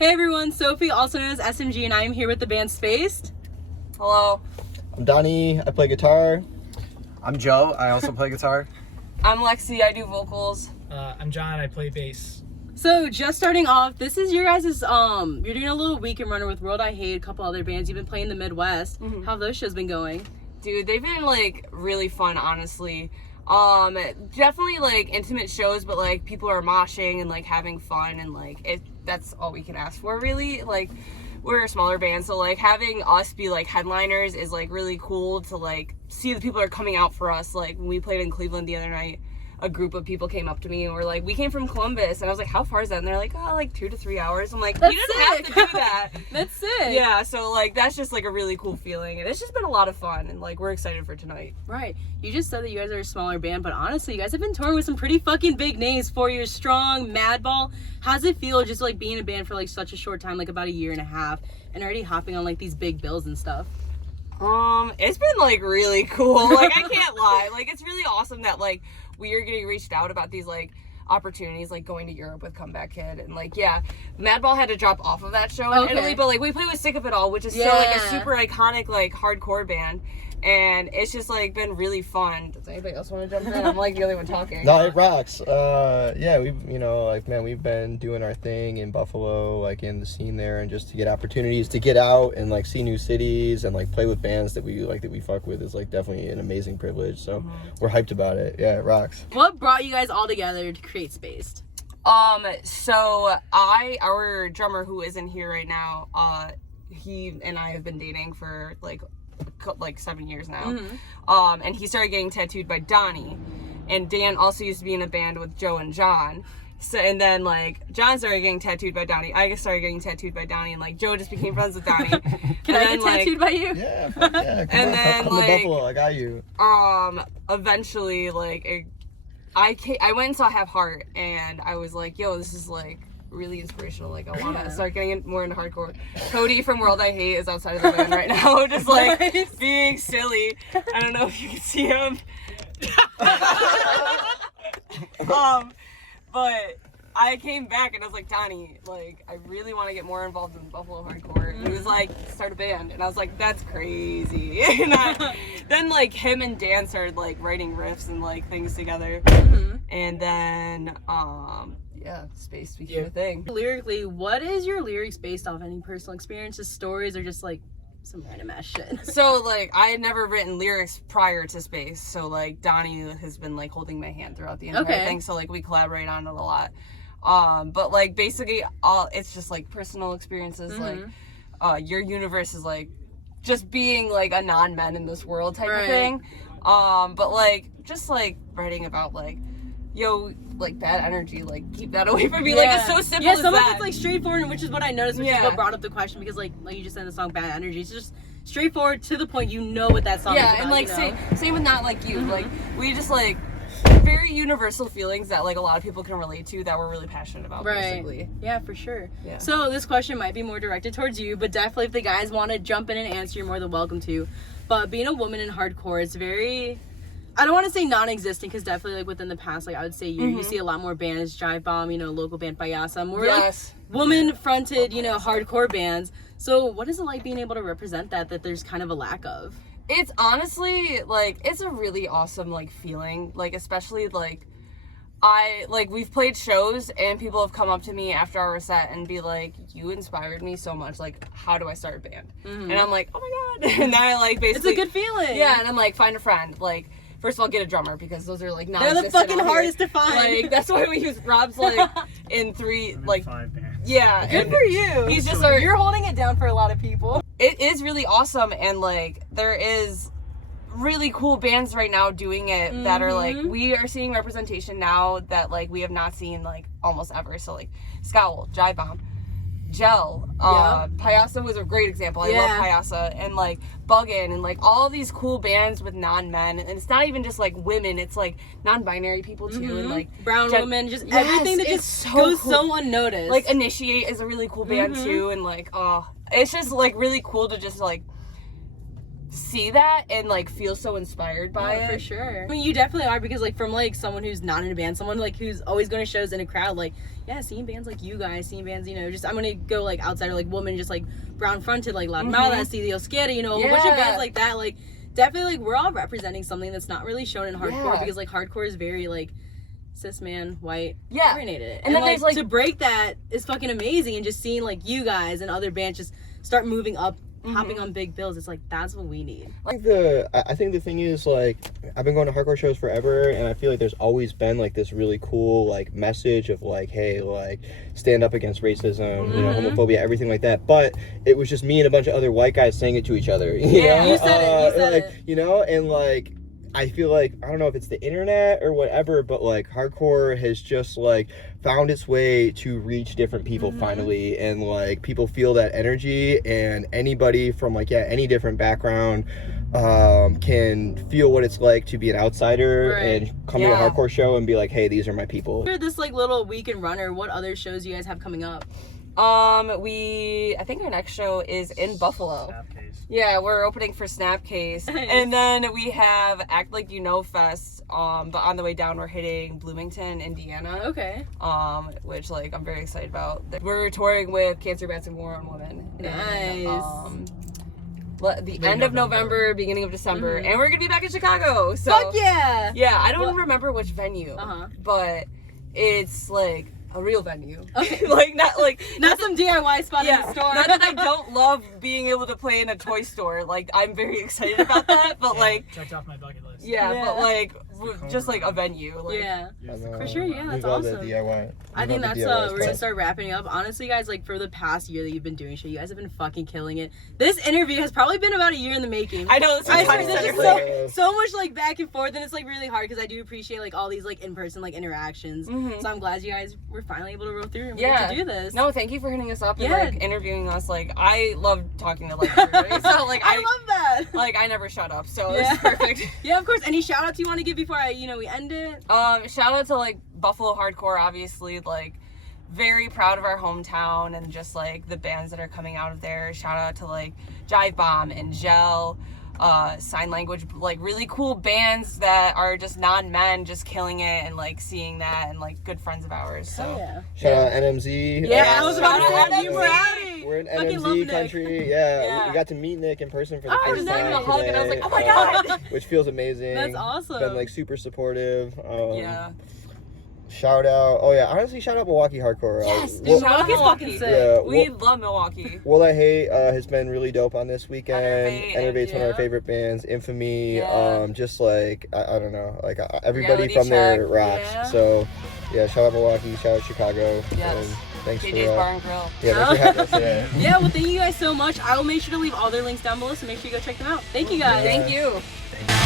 Hey everyone, Sophie, also known as SMG, and I am here with the band Spaced. Hello. I'm Donnie, I play guitar. I'm Joe, I also play guitar. I'm Lexi, I do vocals. I'm John, I play bass. So just starting off, this is your guys' you're doing a little weekend runner with World I Hate, a couple other bands. You've been playing the Midwest. Mm-hmm. How have those shows been going? Dude, they've been like really fun, honestly. Definitely like intimate shows, but like people are moshing and like having fun, and like that's all we can ask for, really. Like, we're a smaller band, so like having us be like headliners is like really cool to like see the people are coming out for us. Like when we played in Cleveland the other night, a group of people came up to me and were like, we came from Columbus, and I was like, how far is that? And they're like, oh, like 2 to 3 hours. I'm like, That's you didn't have sick. to do that. That's sick. Yeah, so like that's just like a really cool feeling, and it's just been a lot of fun, and like we're excited for tonight. Right. You just said that you guys are a smaller band, but honestly, you guys have been touring with some pretty fucking big names. 4 Years Strong, Madball. How's it feel just like being a band for like such a short time, like about a year and a half, and already hopping on like these big bills and stuff? It's been like really cool. Like, I can't lie. Like, it's really awesome that like we are getting reached out about these like opportunities, like going to Europe with Comeback Kid, and like, yeah, Madball had to drop off of that show in Italy, but like we play with Sick of It All, which is still like a super iconic like hardcore band, and it's just like been really fun. Does anybody else want to jump in? I'm like the only one talking. No, it rocks. Yeah, we've been doing our thing in Buffalo, like in the scene there, and just to get opportunities to get out and like see new cities and like play with bands that we fuck with is like definitely an amazing privilege. So we're hyped about it. Yeah, it rocks. What brought you guys all together to create Spaced? So our drummer, who isn't here right now, he and I have been dating for like 7 years now. And he started getting tattooed by Donnie, and Dan also used to be in a band with Joe and John. So, and then like John started getting tattooed by Donnie, I started getting tattooed by Donnie, and like Joe just became friends with Donnie. Can I get tattooed by you? Yeah, fuck yeah. Come And on, then, come like, to Buffalo, I got you. Eventually, like I went and saw Have Heart, and I was like, yo, this is like really inspirational. Like, I want to start getting more into hardcore. Cody from World I Hate is outside of the band right now, just like being silly. I don't know if you can see him. But I came back and I was like, Donnie, like, I really want to get more involved in Buffalo hardcore. And he was like, start a band. And I was like, that's crazy. And then like him and Dan started like writing riffs and like things together. And then yeah, Space became a thing. Lyrically, what is your lyrics based off? Any personal experiences, stories, or just like some random ass shit? So like I had never written lyrics prior to Space, so like Donnie has been like holding my hand throughout the entire thing, so like we collaborate on it a lot. But like basically it's just like personal experiences, like your universe is like just being like a non-men in this world type of thing. But like just like writing about like, yo, like bad energy, like keep that away from me. Like, it's so simple as some that. of it's like straightforward, which is what I noticed, which is what brought up the question, because like you just said in the song Bad Energy, it's just straightforward to the point. You know what that song is about. And like same with Not Like You. Like we just like very universal feelings that like a lot of people can relate to, that we're really passionate about, basically. Yeah, for sure. Yeah. So this question might be more directed towards you, but definitely if the guys want to jump in and answer, you're more than welcome to. But being a woman in hardcore is very, I don't want to say non-existent, because definitely like within the past, like I would say you see a lot more bands, Jive Bomb, local band Payasa, more like woman-fronted, hardcore bands. So what is it like being able to represent that there's kind of a lack of? It's honestly like, it's a really awesome like feeling, like especially like we've played shows and people have come up to me after our set and be like, you inspired me so much, like how do I start a band? And I'm like, oh my god. And then I like basically, it's a good feeling. Yeah, and I'm like, find a friend, like first of all, get a drummer, because those are like not. They're the fucking hardest to find. Like that's why we use Rob's like in 3 like 5 bands. Yeah, good for you. He's just you're holding it down for a lot of people. It is really awesome, and like there is really cool bands right now doing it that are like, we are seeing representation now that like we have not seen like almost ever. So like Scowl, Jive Bomb, Gel, Payasa was a great example. I love Payasa, and like Buggin', and like all these cool bands with non-men, and it's not even just like women, it's like non-binary people too, and like brown women, just everything that just goes cool. so unnoticed. Like Initiate is a really cool band too, and like it's just like really cool to just like see that and like feel so inspired by Yeah, it. for sure. I mean, you definitely are, because like from like someone who's not in a band, someone like who's always going to shows in a crowd, like yeah, seeing bands like you guys, seeing bands, you know, just I'm gonna go like outside, like woman, just like brown fronted, like Loud Mouth, Celia Scared, you know, a whole bunch of bands like that. Like definitely, like we're all representing something that's not really shown in hardcore, because like hardcore is very like cis man, white, originated, and then like, to break that is fucking amazing, and just seeing like you guys and other bands just start moving up. Hopping on big bills, it's like that's what we need. I think the thing is, like, I've been going to hardcore shows forever, and I feel like there's always been like this really cool like message of like, hey, like stand up against racism, you know, homophobia, everything like that. But it was just me and a bunch of other white guys saying it to each other. You know? You said like, it. You know, and like I feel like, I don't know if it's the internet or whatever, but like hardcore has just like found its way to reach different people finally, and like people feel that energy, and anybody from like any different background can feel what it's like to be an outsider and come to a hardcore show and be like, hey, these are my people. After this like little weekend runner, what other shows do you guys have coming up? I think our next show is in Buffalo. Snapcase. Yeah, we're opening for Snapcase. And then we have Act Like You Know Fest. But on the way down, we're hitting Bloomington, Indiana. Okay. Which like I'm very excited about. We're touring with Cancer Bats and War on Women. Nice. The end of November, beginning of December, and we're gonna be back in Chicago. So Fuck yeah! yeah, I don't remember which venue, but it's like a real venue. Okay. Like not some DIY spot in the store. Not that I don't love being able to play in a toy store. Like I'm very excited about that, but like Checked off my bucket list. but like just like a venue. Like, For sure, yeah, that's awesome. DIY. I think that's we're gonna start wrapping up. Honestly, guys, like for the past year that you've been doing shit, you guys have been fucking killing it. This interview has probably been about a year in the making. I know, I swear, there's just so much like back and forth, and it's like really hard because I do appreciate like all these like in person like interactions. So I'm glad you guys were finally able to roll through and we get to do this. No, thank you for hitting us up and like interviewing us. Like I love talking to like everybody. So like I love that. Like I never shut up, so it's perfect. Yeah, of course. Any shout outs you want to give before we end it? Shout out to like Buffalo Hardcore, obviously, like very proud of our hometown and just like the bands that are coming out of there. Shout out to like Jive Bomb and Gel, Sign Language, like really cool bands that are just non-men just killing it, and like seeing that, and like good friends of ours. So shout out NMZ. I was about to say NMZ. We're in NMZ country. We got to meet Nick in person for the first time a hug, and I was like, today, oh my god, which feels amazing. That's awesome. Been like super supportive. Shout out. Oh yeah, honestly, shout out Milwaukee Hardcore. Yes, Milwaukee's fucking sick. Yeah, we love Milwaukee. Will I Hate has been really dope on this weekend. Enervate's one of our yeah. favorite bands. Infamy, Yeah. just like I don't know, like everybody Reality from there Check, rocks. yeah. So yeah, shout out Milwaukee, shout out Chicago. Yes. And thanks JJ's for Bar and Grill. yeah, thanks for having us. Yeah. Yeah, well, thank you guys so much. I will make sure to leave all their links down below, so make sure you go check them out. Thank you guys. Thank you. Thank you.